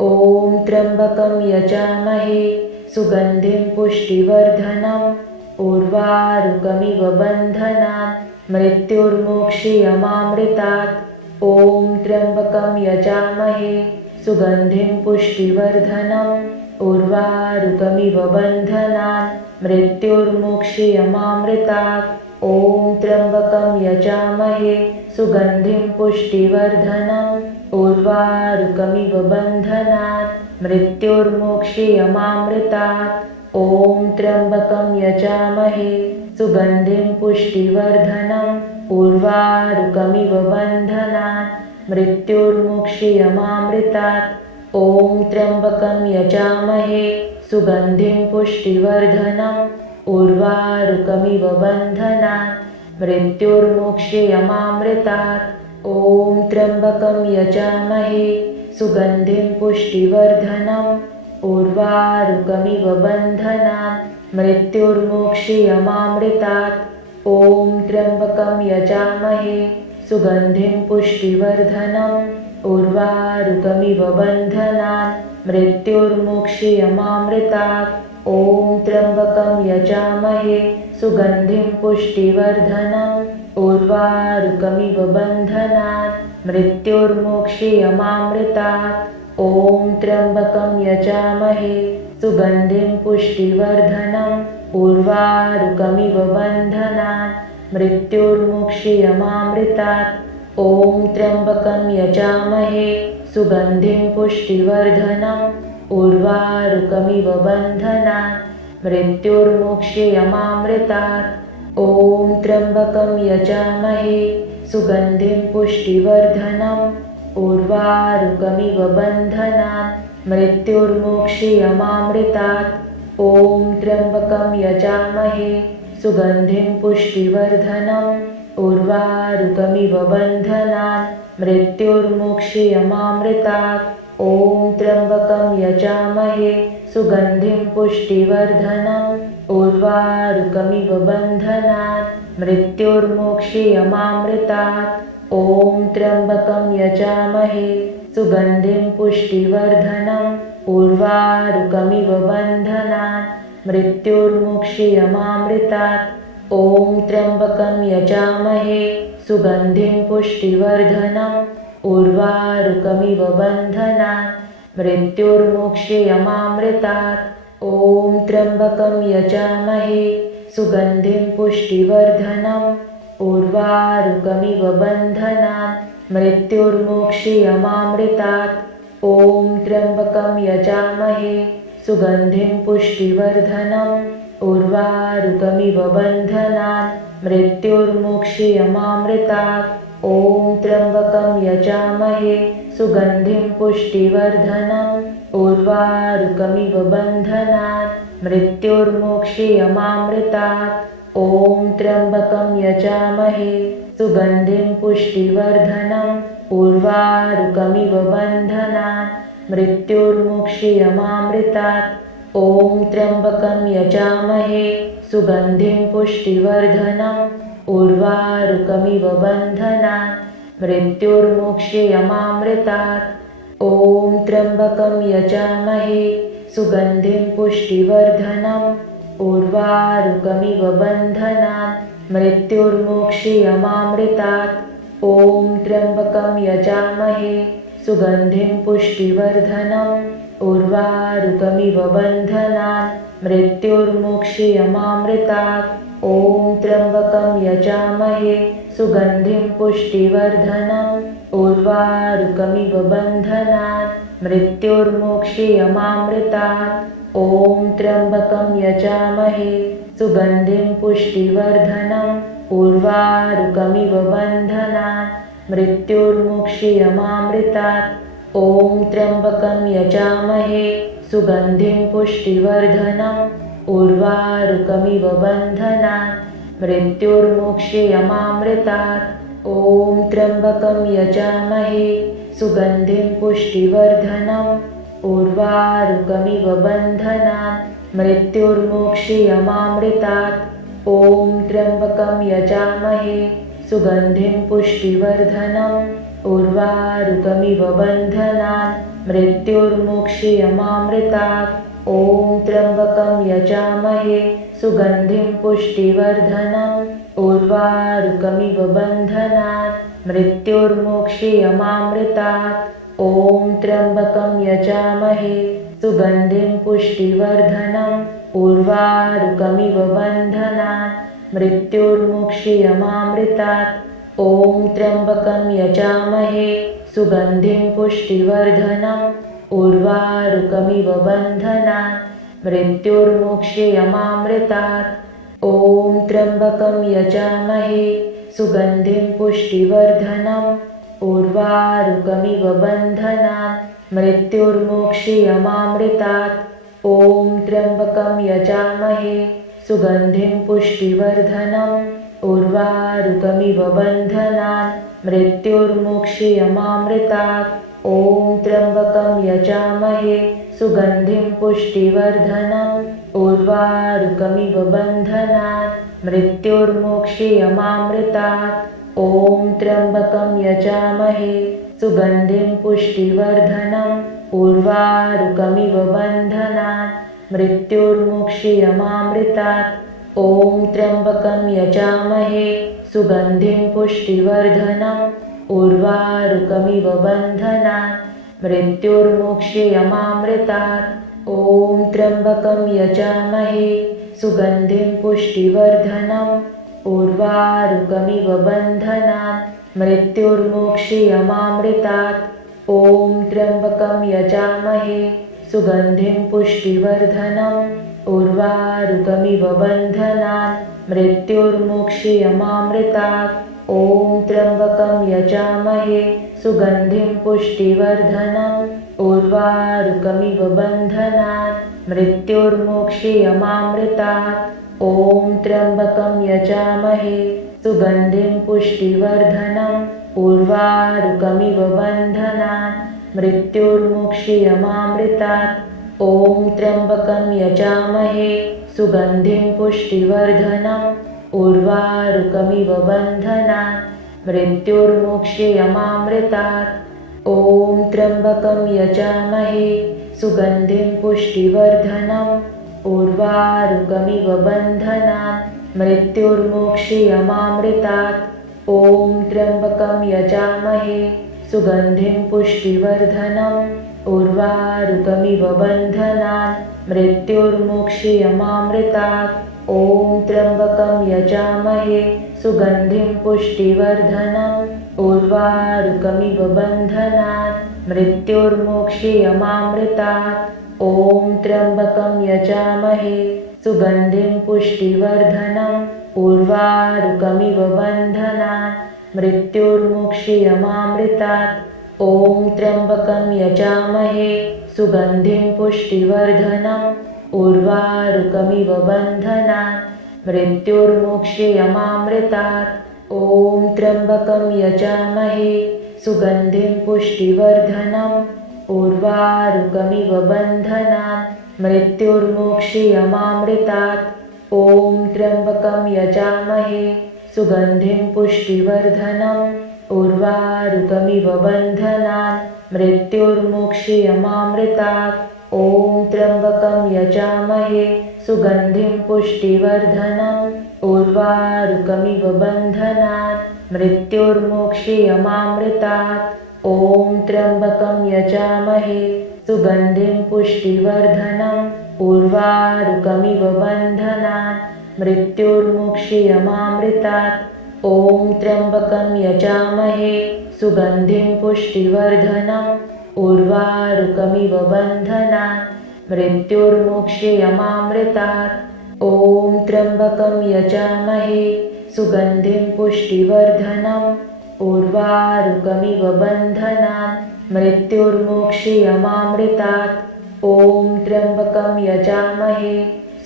ॐ त्र्यम्बकं यजामहे सुगन्धिं पुष्टिवर्धनम् उर्वारुकमिव बन्धनान् मृत्युर्मोक्षयमामृतात्। ॐ त्र्यम्बकं यजामहे सुगन्धिं पुष्टिवर्धनम् उर्वारुकमिव बन्धनान् मृत्युर्मोक्षयमामृतात्। ॐ त्र्यम्बकं यजामहे सुगन्धिं पुष्टिवर्धनम् उर्वारुकमिव बन्धनान् मृत्युर्मोक्षयमामृतात्। ॐ त्र्यम्बकं यजामहे सुगन्धिं पुष्टिवर्धनम् उर्वारुकमिव बन्धनान् मृत्युर्मोक्षयमामृतात्। ॐ त्र्यम्बकं यजामहे सुगन्धिं पुष्टिवर्धनम् उर्वारुकमिव बन्धनान् मृत्युर्मोक्षयमामृतात्। ॐ त्र्यम्बकं यजामहे सुगन्धिं पुष्टिवर्धनम् उर्वारुकमिव बन्धनान् मृत्युर्मोक्षयमामृतात्। ॐ त्र्यम्बकं यजामहे सुगन्धिं पुष्टिवर्धनम् उर्वारुकमिव बन्धनान् मृत्युर्मोक्षयमामृतात्। ॐ त्र्यम्बकं यजामहे सुगन्धिं पुष्टिवर्धनम् उर्वारुकमिव बन्धनान् मृत्युर्मोक्षयमामृतात्। ॐ त्र्यम्बकं यजामहे सुगन्धिं पुष्टिवर्धनम् उर्वारुकमिव बन्धनान् मृत्युर्मोक्षयमामृतात्। ॐ त्र्यम्बकं यजामहे सुगन्धिं पुष्टिवर्धनम् उर्वारुकमिव बन्धनान् मृत्युर्मोक्षयमामृतात्। ॐ त्र्यम्बकं यजामहे सुगन्धिं पुष्टिवर्धनम् उर्वारुकमिव बन्धनान् मृत्युर्मोक्षयमामृतात्। ॐ त्र्यम्बकं यजामहे सुगन्धिं पुष्टिवर्धनम् उर्वारुकमिव बन्धनान् मृत्युर्मोक्षयमामृतात्। ॐ त्र्यम्बकं यजामहे सुगन्धिं पुष्टिवर्धनम् उर्वारुकमिव बन्धनान् मृत्युर्मोक्षयमामृतात्। ॐ त्र्यम्बकं यजामहे सुगन्धिं पुष्टिवर्धनम् उर्वारुकमिव बन्धनान् मृत्युर्मोक्षयमामृतात्। ॐ त्र्यम्बकं यजामहे सुगन्धिं पुष्टिवर्धनम् उर्वारुकमिव बन्धनान् मृत्युर्मोक्षयमामृतात्। ॐ त्र्यम्बकं यजामहे सुगन्धिं पुष्टिवर्धनम् उर्वारुकमिव बन्धनान् मृत्युर्मोक्षयमामृतात्। ॐ त्र्यम्बकं यजामहे सुगन्धिं पुष्टिवर्धनम् उर्वारुकमिव बन्धनान् मृत्युर्मोक्षयमामृतात्। ॐ त्र्यम्बकं यजामहे सुगन्धिं पुष्टिवर्धनम् उर्वारुकमिव बन्धनान् मृत्युर्मोक्षयमामृतात्। ॐ त्र्यम्बकं यजामहे सुगन्धिं पुष्टिवर्धनम् उर्वारुकमिव बन्धनान् मृत्युर्मोक्षयमामृतात्। ॐ त्र्यम्बकं यजामहे सुगन्धिं पुष्टिवर्धनम् उर्वारुकमिव बन्धनान् मृत्युर्मोक्षयमामृतात्। ॐ त्र्यम्बकं यजामहे सुगन्धिं पुष्टिवर्धनम् उर्वारुकमिव बन्धनान् मृत्युर्मोक्षयमामृतात्। ॐ त्र्यम्बकं यजामहे सुगन्धिं पुष्टिवर्धनम् उर्वारुकमिव बन्धनान् मृत्युर्मोक्षयमामृतात्। ॐ त्र्यम्बकं यजामहे सुगन्धिं पुष्टिवर्धनम् उर्वारुकमिव बन्धनान् मृत्युर्मोक्षयमामृतात्। ॐ त्र्यम्बकं यजामहे सुगन्धिं पुष्टिवर्धनम् उर्वारुकमिव बन्धनान् मृत्युर्मोक्षयमामृतात्। ॐ त्र्यम्बकं यजामहे सुगन्धिं पुष्टिवर्धनम् उर्वारुकमिव बन्धनान् मृत्युर्मोक्षयमामृतात्। ॐ त्र्यम्बकं यजामहे सुगन्धिं पुष्टिवर्धनम् उर्वारुकमिव बन्धनान् मृत्युर्मोक्षयमामृतात्। ॐ त्र्यम्बकं यजामहे सुगन्धिं पुष्टिवर्धनम् उर्वारुकमिव बन्धनान् मृत्युर्मुक्षीयमामृतात्। ॐ त्र्यम्बकं यजामहे सुगन्धिं पुष्टिवर्धनम् उर्वारुकमिव बन्धनात् मृत्युर्मुक्षीयमामृतात्। ॐ त्र्यम्बकं यजामहे सुगन्धिं पुष्टिवर्धनम् उर्वारुकमिव बन्धनात् मृत्युर्मुक्षीयमामृतात्। ॐ त्र्यम्बकं यजामहे सुगन्धिं पुष्टिवर्धनम् उर्वारुकमिव बन्धनात् मृत्युर्मुक्षीयमामृतात्। ॐ त्र्यम्बकं यजामहे सुगन्धिं पुष्टिवर्धनम् उर्वारुकमिव बन्धनात् मृत्युर्मुक्षीयमामृतात्। ॐ त्र्यम्बकं यजामहे सुगन्धिं पुष्टिवर्धनम् उर्वारुकमिव बन्धनात् मृत्युर्मुक्षीयमामृतात्। ॐ त्र्यम्बकं यजामहे सुगन्धिं पुष्टिवर्धनम् उर्वारुकमिव बन्धनात् मृत्युर्मुक्षीयमामृतात्। ॐ त्र्यम्बकं यजामहे सुगन्धिं पुष्टिवर्धनम् उर्वारुकमिव बन्धनात् मृत्युर्मुक्षीयमामृतात्। ॐ त्र्यम्बकं यजामहे सुगन्धिं पुष्टिवर्धनम् उर्वारुकमिव बन्धनात् मृत्युर्मुक्षीयमामृतात्। ॐ त्र्यम्बकं यजामहे सुगन्धिं पुष्टिवर्धनम् उर्वारुकमिव बन्धनात् मृत्युर्मुक्षीयमामृतात्। ॐ त्र्यम्बकं यजामहे सुगन्धिं पुष्टिवर्धनम् उर्वारुकमिव बन्धनात् मृत्युर्मुक्षीयमामृतात्। ॐ त्र्यम्बकं यजामहे सुगन्धिं पुष्टिवर्धनम् उर्वारुकमिव बन्धनात् मृत्युर्मुक्षीयमामृतात्। ॐ त्र्यम्बकं यजामहे सुगन्धिं पुष्टिवर्धनम् उर्वारुकमिव बन्धनात् मृत्युर्मुक्षीयमामृतात्। ॐ त्र्यम्बकं यजामहे सुगन्धिं पुष्टिवर्धनम् उर्वारुकमिव बन्धनात् मृत्युर्मुक्षीयमामृतात्। ॐ त्र्यम्बकं यजामहे सुगन्धिं पुष्टिवर्धनम् उर्वारुकमिव बन्धनात् मृत्युर्मुक्षीयमामृतात्। ॐ त्र्यम्बकं यजामहे सुगन्धिं पुष्टिवर्धनम् उर्वारुकमिव बन्धनात् मृत्युर्मुक्षीयमामृतात्। ॐ त्र्यम्बकं यजामहे सुगन्धिं पुष्टिवर्धनम् उर्वारुकमिव बन्धनात् मृत्युर्मुक्षीयमामृतात्। ॐ त्र्यम्बकं यजामहे सुगन्धिं पुष्टिवर्धनम् उर्वारुकमिव बन्धनात् मृत्युर्मुक्षीयमामृतात्। ॐ त्र्यम्बकं यजामहे सुगन्धिं पुष्टिवर्धनम् उर्वारुकमिव बन्धनात् मृत्युर्मुक्षीयमामृतात्। ॐ त्र्यम्बकं यजामहे सुगन्धिं पुष्टिवर्धनम् उर्वारुकमिव बन्धनात् मृत्युर्मुक्षीयमामृतात्। ॐ त्र्यम्बकं यजामहे सुगन्धिं पुष्टिवर्धनम् उर्वारुकमिव बन्धनात् मृत्युर्मुक्षीयमामृतात्। ॐ त्र्यम्बकं यजामहे सुगन्धिं पुष्टिवर्धनम् उर्वारुकमिव बन्धनात् मृत्युर्मुक्षीयमामृतात्। ॐ त्र्यम्बकं यजामहे सुगन्धिं पुष्टिवर्धनम् उर्वारुकमिव बन्धनात् मृत्युर्मुक्षीयमामृतात्। ॐ त्र्यम्बकं यजामहे सुगन्धिं पुष्टिवर्धनम् उर्वारुकमिव बन्धनात् मृत्युर्मुक्षीयमामृतात्। ॐ त्र्यम्बकं यजामहे सुगन्धिं पुष्टिवर्धनम् उर्वारुकमिव बन्धनात् मृत्युर्मुक्षीयमामृतात्। ॐ त्र्यम्बकं यजामहे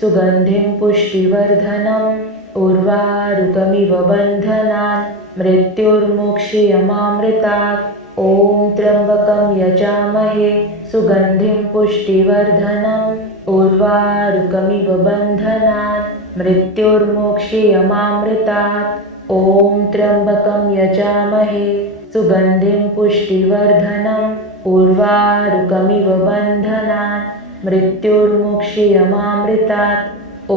सुगन्धिं पुष्टिवर्धनम् उर्वारुकमिव बन्धनात् मृत्युर्मुक्षीयमामृतात्। ॐ त्र्यम्बकं यजामहे सुगन्धिं पुष्टिवर्धनम् उर्वारुकमिव बन्धनात् मृत्युर्मुक्षीयमामृतात्। ॐ त्र्यम्बकं यजामहे सुगन्धिं पुष्टिवर्धनम् उर्वारुकमिव बन्धनान् मृत्युर्मुक्षीयमामृतात्। ॐ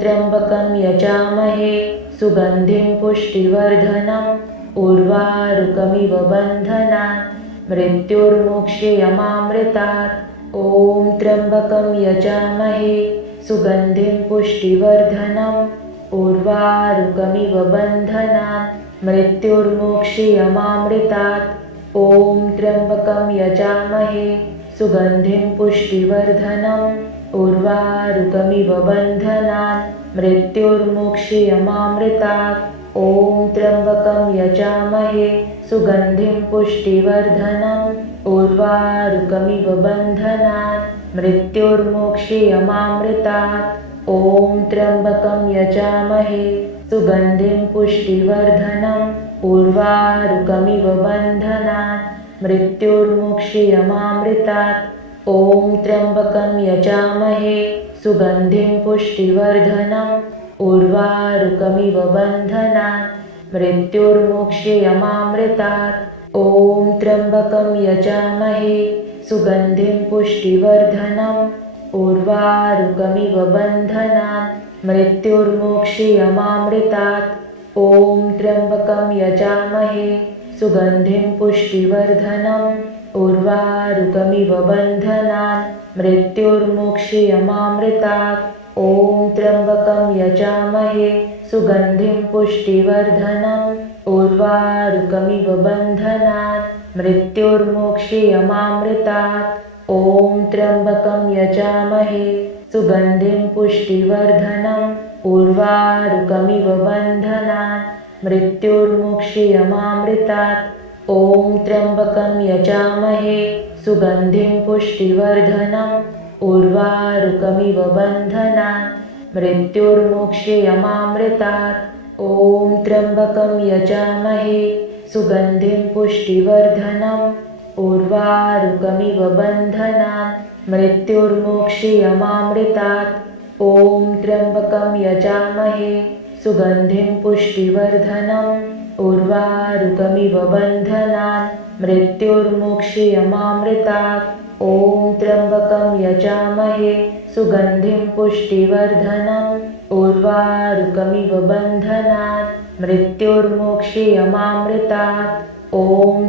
त्र्यम्बकं यजामहे सुगन्धिं पुष्टिवर्धनम् उर्वारुकमिव बन्धनान् मृत्युर्मुक्षीयमामृतात्। ॐ त्र्यम्बकं यजामहे सुगन्धिं पुष्टिवर्धनम् उर्वारुकमिव बन्धनान् मृत्युर्मुक्षीयमामृतात्। ॐ त्र्यम्बकं यजामहे सुगन्धिं पुष्टिवर्धनम् उर्वारुकमिव बन्धनान् मृत्युर्मुक्षीयमामृतात्। ॐ त्र्यम्बकं यजामहे सुगन्धिं पुष्टिवर्धनम् उर्वारुकमिव बन्धनान् मृत्युर्मुक्षीयमामृतात्। ॐ त्र्यम्बकं यजामहे सुगन्धिं पुष्टिवर्धनम् उर्वारुकमिव बन्धनान् मृत्युर्मुक्षीयमामृतात्। ॐ त्र्यम्बकं यजामहे सुगन्धिं पुष्टिवर्धनम् उर्वारुकमिव बन्धनान् मृत्युर्मुक्षीयमामृतात्। ॐ त्र्यम्बकं यजामहे सुगन्धिं पुष्टिवर्धनम् उर्वारुकमिव बन्धनान् मृत्युर्मुक्षीयमामृतात्। ॐ त्र्यम्बकं यजामहे सुगन्धिं पुष्टिवर्धनम् उर्वारुकमिव बन्धनान् मृत्युर्मुक्षीयमामृतात्। ॐ त्र्यम्बकं यजामहे सुगन्धिं पुष्टिवर्धनम् उर्वारुकमिव बन्धनान् मृत्युर्मुक्षीयमामृतात्। ॐ त्र्यम्बकं यजामहे सुगन्धिं पुष्टिवर्धनम् उर्वारुकमिव बन्धनान् मृत्युर्मुक्षीयमामृतात्। ॐ त्र्यम्बकं यजामहे सुगन्धिं पुष्टिवर्धनम् उर्वारुकमिव बन्धनान् मृत्युर्मुक्षीयमामृतात्। ॐ त्र्यम्बकं यजामहे सुगन्धिं पुष्टिवर्धनम् उर्वारुकमिव बन्धनान् मृत्युर्मुक्षीयमामृतात्। ॐ त्र्यम्बकं यजामहे सुगन्धिं पुष्टिवर्धनम् उर्वारुकमिव बन्धनान् मृत्युर्मुक्षीयमामृतात्। ॐ त्र्यम्बकं यजामहे सुगन्धिं पुष्टिवर्धनम् उर्वारुकमिव बन्धनान् मृत्युर्मुक्षीयमामृतात्। ॐ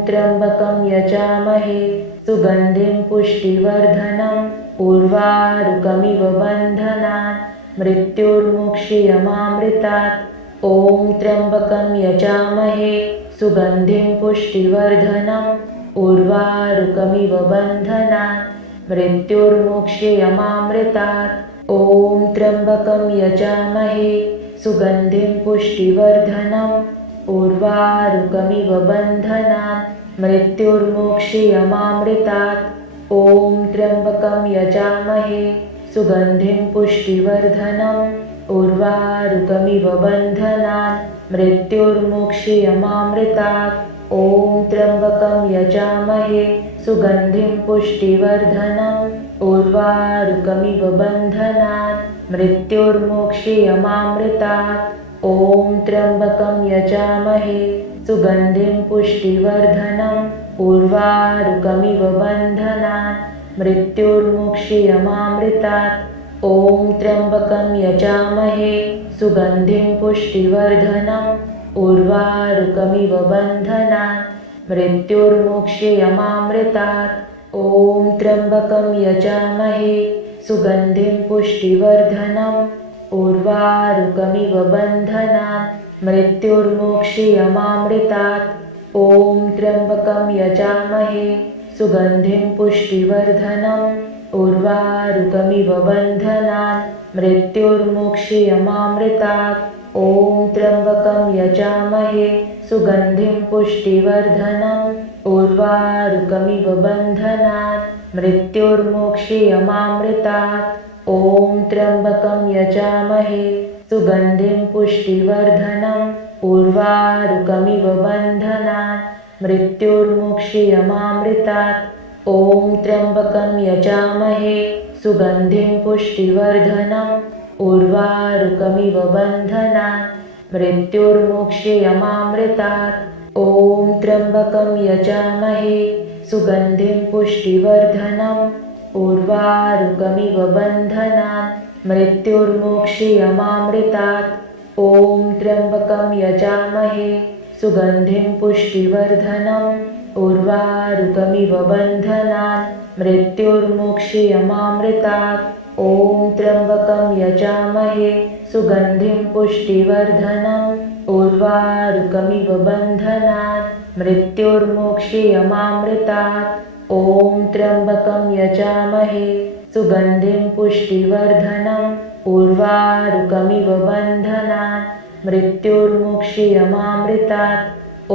त्र्यम्बकं यजामहे सुगन्धिं पुष्टिवर्धनम् उर्वारुकमिव बन्धनान् मृत्युर्मुक्षीयमामृतात्। ॐ त्र्यम्बकं यजामहे सुगन्धिं पुष्टिवर्धनम् उर्वारुकमिव बन्धनान् मृत्युर्मुक्षीयमामृतात्। ॐ त्र्यम्बकं यजामहे सुगन्धिं पुष्टिवर्धनम् उर्वारुकमिव बन्धनान् मृत्युर्मुक्षीयमामृतात्। ॐ त्र्यम्बकं यजामहे सुगन्धिं पुष्टिवर्धनम् उर्वारुकमिव बन्धनान् मृत्युर्मुक्षीयमामृतात्। ॐ त्र्यम्बकं यजामहे सुगन्धिं पुष्टिवर्धनम् उर्वारुकमिव बन्धनान् मृत्युर्मुक्षीयमामृतात्। ॐ त्र्यम्बकं यजामहे सुगन्धिं पुष्टिवर्धनम् उर्वारुकमिव बन्धनान् मृत्युर्मुक्षीयमामृतात्। ॐ त्र्यम्बकं यजामहे सुगन्धिं पुष्टिवर्धनम् उर्वारुकमिव बन्धनान् मृत्युर्मुक्षीयमामृतात्। ॐ त्र्यम्बकं यजामहे सुगन्धिं पुष्टिवर्धनम् उर्वारुकमिव बन्धनान् मृत्युर्मुक्षीयमामृतात्। ॐ त्र्यम्बकं यजामहे सुगन्धिं पुष्टिवर्धनम् उर्वारुकमिव बन्धनान् मृत्युर्मुक्षीयमामृतात्। ॐ त्र्यम्बकं यजामहे सुगन्धिं पुष्टिवर्धनम् उर्वारुकमिव बन्धनान् मृत्युर्मुक्षीयमामृतात्। ॐ त्र्यम्बकं यजामहे सुगन्धिं पुष्टिवर्धनम् उर्वारुकमिव बन्धनान् मृत्युर्मुक्षीयमामृतात्। ॐ त्र्यम्बकं यजामहे सुगन्धिं पुष्टिवर्धनम् उर्वारुकमिव बन्धनान् मृत्युर्मुक्षीयमामृतात्। ॐ त्र्यम्बकं यजामहे सुगन्धिं पुष्टिवर्धनम् उर्वारुकमिव बन्धनान् मृत्युर्मोक्षीयमामृतात्। ॐ त्र्यम्बकं यजामहे सुगन्धिं पुष्टिवर्धनम् उर्वारुकमिव बन्धनान् मृत्युर्मोक्षीयमामृतात्। ॐ त्र्यम्बकं यजामहे सुगन्धिं पुष्टिवर्धनम् उर्वारुकमिव बन्धनान् मृत्युर्मोक्षीयमामृतात्। ॐ त्र्यम्बकं यजामहे सुगन्धिं पुष्टिवर्धनम् उर्वारुकमिव बन्धनान् मृत्युर्मोक्षीयमामृतात्। ॐ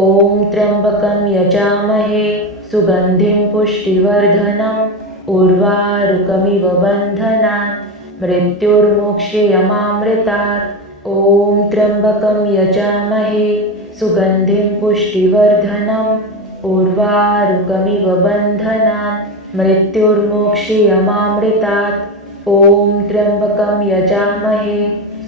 त्र्यम्बकं यजामहे सुगन्धिं पुष्टिवर्धनम् उर्वारुकमिव बन्धनान् मृत्युर्मोक्षीयमामृतात्। ॐ त्र्यम्बकं यजामहे सुगन्धिं पुष्टिवर्धनम् उर्वारुकमिव बन्धनान् मृत्युर्मोक्षीयमामृतात्। ॐ त्र्यम्बकं यजामहे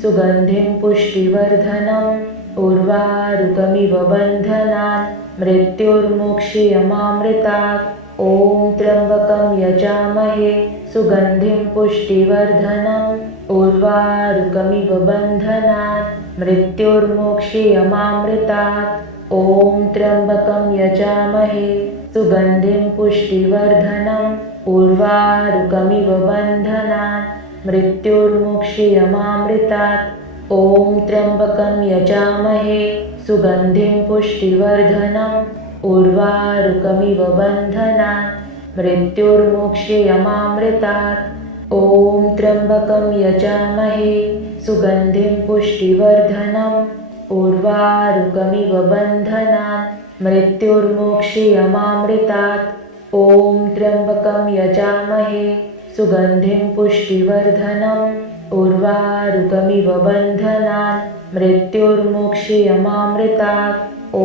सुगन्धिं पुष्टिवर्धनम् उर्वारुकमिव बन्धनान् मृत्युर्मोक्षीयमामृतात्। ॐ त्र्यम्बकं यजामहे सुगन्धिं पुष्टिवर्धनम् उर्वारुकमिव बन्धनान् मृत्युर्मोक्षीयमामृतात्। ॐ त्र्यम्बकं यजामहे सुगन्धिं पुष्टिवर्धनम् उर्वारुकमिव बन्धनान् मृत्युर्मोक्षीयमामृतात्। ॐ त्र्यम्बकं यजामहे सुगन्धिं पुष्टिवर्धनम् उर्वारुकमिव बन्धनान् मृत्युर्मोक्षीयमामृतात्। ॐ त्र्यम्बकं यजामहे सुगन्धिं पुष्टिवर्धनम् उर्वारुकमिव बन्धनान् मृत्युर्मोक्षीयमामृतात्। ॐ त्र्यम्बकं यजामहे सुगन्धिं पुष्टिवर्धनम् उर्वारुकमिव बन्धनान् मृत्युर्मोक्षीयमामृतात्। ॐ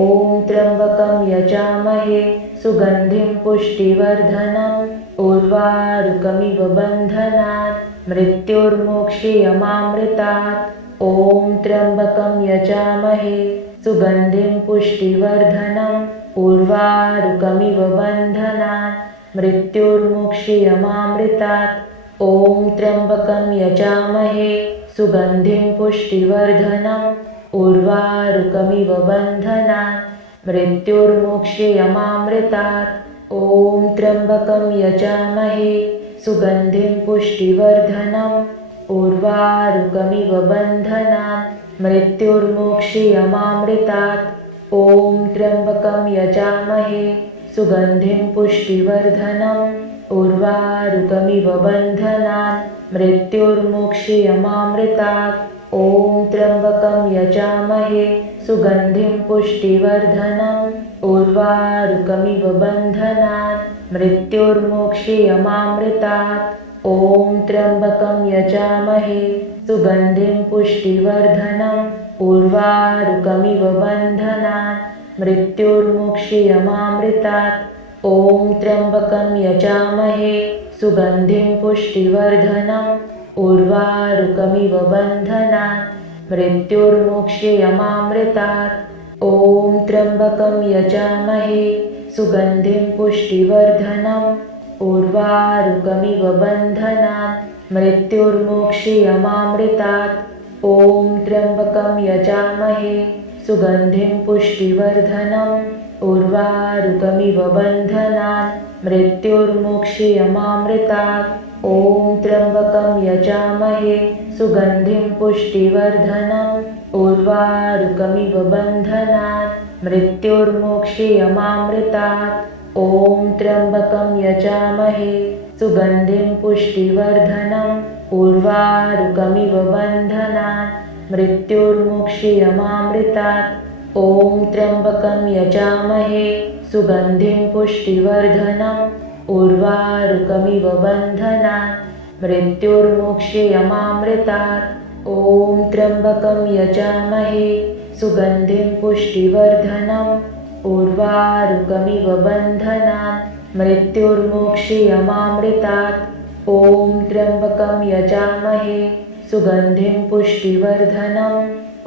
त्र्यम्बकं यजामहे सुगन्धिं पुष्टिवर्धनम् उर्वारुकमिव बन्धनान् मृत्युर्मोक्षीयमामृतात्। ॐ त्र्यम्बकं यजामहे सुगन्धिं पुष्टिवर्धनम् उर्वारुकमिव बन्धनान् मृत्युर्मोक्षीयमामृतात्। ॐ त्र्यम्बकं यजामहे सुगन्धिं पुष्टिवर्धनम् उर्वारुकमिव बन्धनान् मृत्युर्मोक्षीयमामृतात्। ॐ त्र्यम्बकं यजामहे सुगन्धिं पुष्टिवर्धनम् उर्वारुकमिव बन्धनान् मृत्युर्मोक्षीयमामृतात्। ॐ त्र्यम्बकं यजामहे सुगन्धिं पुष्टिवर्धनम् उर्वारुकमिव बन्धनान् मृत्युर्मोक्षीयमामृतात्। ॐ त्र्यम्बकं यजामहे सुगन्धिं पुष्टिवर्धनम् उर्वारुकमिव बन्धनान् मृत्युर्मोक्षीयमामृतात्। ॐ त्र्यम्बकं यजामहे सुगन्धिं पुष्टिवर्धनम् उर्वारुकमिव बन्धनान् मृत्युर्मोक्षीयमामृतात्। ॐ त्र्यम्बकं यजामहे सुगन्धिं पुष्टिवर्धनम् उर्वारुकमिव बन्धनान् मृत्युर्मोक्षीयमामृतात्। ॐ त्र्यम्बकं यजामहे सुगन्धिं पुष्टिवर्धनम् उर्वारुकमिव बन्धनान् मृत्युर्मोक्षीयमामृतात्। ॐ त्र्यम्बकं यजामहे सुगन्धिं पुष्टिवर्धनम् उर्वारुकमिव बन्धनान् मृत्युर्मोक्षीयमामृतात्। ॐ त्र्यम्बकं यजामहे सुगन्धिं पुष्टिवर्धनम् उर्वारुकमिव बन्धनान् मृत्युर्मोक्षीयमामृतात्। ॐ त्र्यम्बकं यजामहे सुगन्धिं पुष्टिवर्धनम् उर्वारुकमिव बन्धनान् मृत्युर्मोक्षीयमामृतात्। ॐ त्र्यम्बकं यजामहे सुगन्धिं पुष्टिवर्धनम् उर्वारुकमिव बन्धनान् मृत्युर्मोक्षीयमामृतात्। ॐ त्र्यम्बकं यजामहे सुगन्धिं पुष्टिवर्धनम् उर्वारुकमिव बन्धनान् मृत्युर्मोक्षीयमामृतात्। ॐ त्र्यम्बकं यजामहे सुगन्धिं पुष्टिवर्धनम्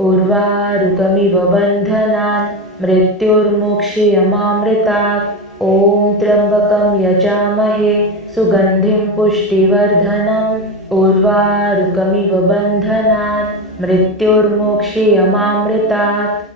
उर्वारुकमिव बन्धनान् मृत्युर्मोक्षीयमामृतात्। ॐ त्र्यम्बकं यजामहे सुगन्धिं पुष्टिवर्धनम् उर्वारुकमिव बन्धनान् मृत्युर्मोक्षीयमामृतात्